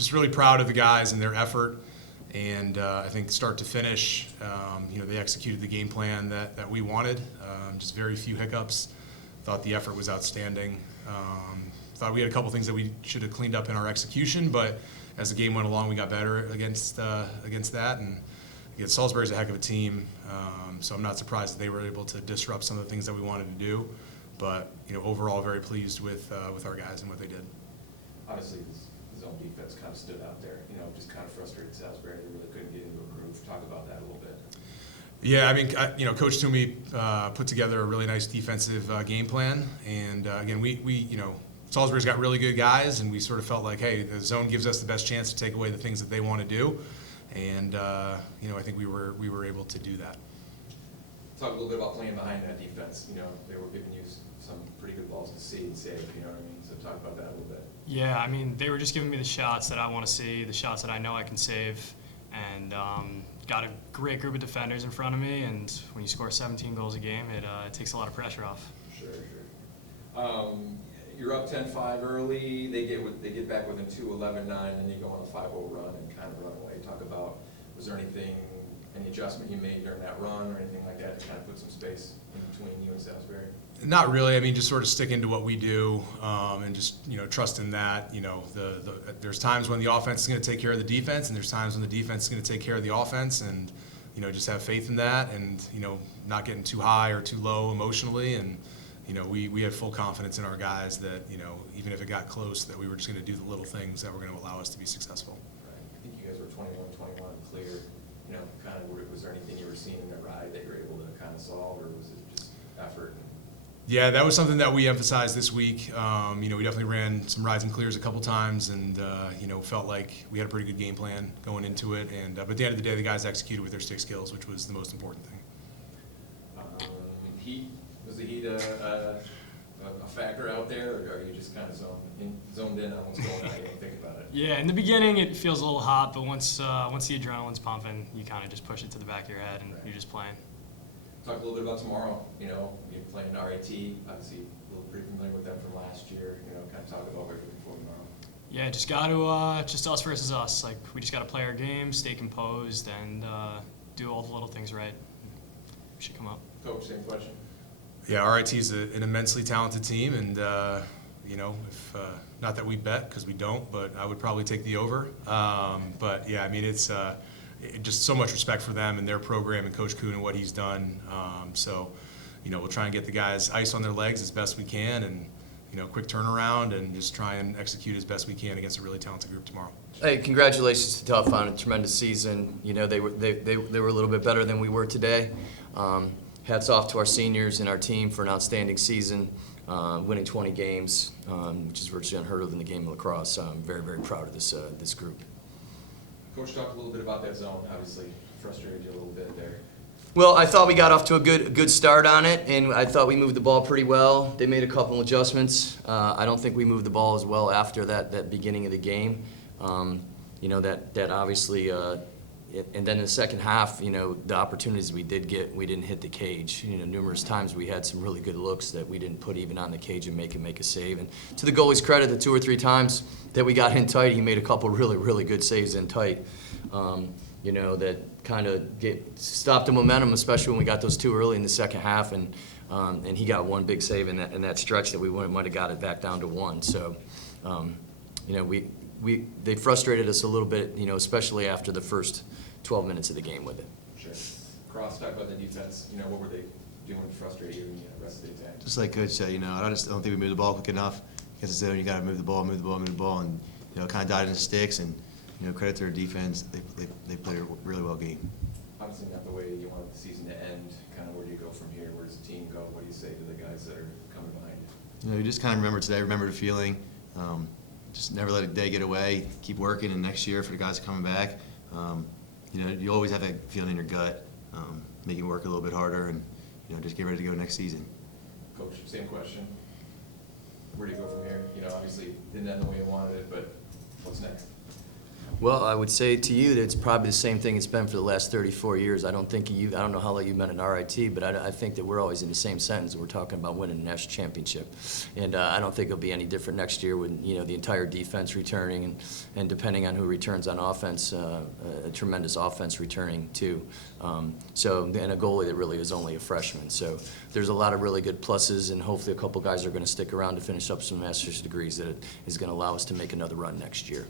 just really proud of the guys and their effort. And I think start to finish, they executed the game plan that we wanted. Just very few hiccups. Thought the effort was outstanding. Thought we had a couple things that we should have cleaned up in our execution, but as the game went along, we got better against that. And again, Salisbury's a heck of a team, so I'm not surprised that they were able to disrupt some of the things that we wanted to do. But overall, very pleased with our guys and what they did. Obviously, the zone defense kind of stood out there. Just kind of frustrated Salisbury. They really couldn't get into a groove. Talk about that a little bit. Yeah, I mean, Coach Toomey put together a really nice defensive game plan, and again, we Salisbury's got really good guys, and we sort of felt like, hey, the zone gives us the best chance to take away the things that they want to do, and I think we were able to do that. Talk a little bit about playing behind that defense. They were giving you some pretty good balls to see and save. You know what I mean? So talk about that a little bit. Yeah, I mean, they were just giving me the shots that I want to see, the shots that I know I can save, and got a great group of defenders in front of me. And when you score 17 goals a game, it takes a lot of pressure off. Sure. You're up 10-5 early. They get back within 2, 11-9, and you go on a 5-0 run and kind of run away. Talk about, was there any adjustment you made during that run or anything like that to kind of put some space in between you and Salisbury? Not really. I mean, just sort of sticking to what we do, and just trusting that there's times when the offense is going to take care of the defense, and there's times when the defense is going to take care of the offense, and just have faith in that, and not getting too high or too low emotionally, and we had full confidence in our guys that even if it got close, that we were just going to do the little things that were going to allow us to be successful. Right. I think you guys were 21-21 clear. Kind of was there anything you were seeing in the ride that you were able to kind of solve, or was it just effort? Yeah, that was something that we emphasized this week. We definitely ran some rides and clears a couple times, and felt like we had a pretty good game plan going into it. And but at the end of the day, the guys executed with their stick skills, which was the most important thing. Was the heat a factor out there, or are you just kind of zoned in on what's going on? You don't think about it. Yeah, in the beginning it feels a little hot, but once the adrenaline's pumping, you kind of just push it to the back of your head, and you're just playing. Talk a little bit about tomorrow. You're playing RAT. Obviously, a little pretty familiar with them from last year. Kind of talk about what you're looking for tomorrow. Yeah, just got to just us versus us. Like, we just got to play our game, stay composed, and do all the little things right. We should come up. Coach, same question. Yeah, RIT is an immensely talented team, and if not that we bet, because we don't, but I would probably take the over. But yeah, I mean, it's just so much respect for them and their program and Coach Kuhn and what he's done. So we'll try and get the guys ice on their legs as best we can, and quick turnaround, and just try and execute as best we can against a really talented group tomorrow. Hey, congratulations to Tufts on a tremendous season. They were a little bit better than we were today. Hats off to our seniors and our team for an outstanding season, winning 20 games, which is virtually unheard of in the game of lacrosse. So I'm very, very proud of this group. Coach, talk a little bit about that zone. Obviously, frustrated you a little bit there. Well, I thought we got off to a good start on it, and I thought we moved the ball pretty well. They made a couple adjustments. I don't think we moved the ball as well after that beginning of the game. That obviously. And then in the second half, the opportunities we did get, we didn't hit the cage. Numerous times we had some really good looks that we didn't put even on the cage and make a save. And to the goalie's credit, the 2 or 3 times that we got in tight, he made a couple really, really good saves in tight. That kind of stopped the momentum, especially when we got those 2 early in the second half. And he got one big save in that stretch that we might have got it back down to 1. So, they frustrated us a little bit, especially after the first 12 minutes of the game with it. Sure. Cross, talk about the defense. What were they doing to frustrate you in the rest of the attack? Just like Coach said, I just don't think we moved the ball quick enough. Against the zone, you got to move the ball, and kind of died in the sticks. And credit to their defense, they played a really well game. Obviously, not the way you wanted the season to end. Kind of where do you go from here? Where does the team go? What do you say to the guys that are coming behind you? You just kind of remember today, remember the feeling. Just never let a day get away. Keep working, and next year for the guys coming back, you always have that feeling in your gut, make you work a little bit harder, and just get ready to go next season. Coach, same question. Where do you go from here? Obviously didn't end the way you wanted it, but what's next? Well, I would say to you that it's probably the same thing it's been for the last 34 years. I don't know how long you've been in RIT, but I think that we're always in the same sentence. We're talking about winning the national championship. And I don't think it'll be any different next year with, the entire defense returning and depending on who returns on offense, a tremendous offense returning too. And a goalie that really is only a freshman. So there's a lot of really good pluses, and hopefully a couple guys are going to stick around to finish up some master's degrees that is going to allow us to make another run next year.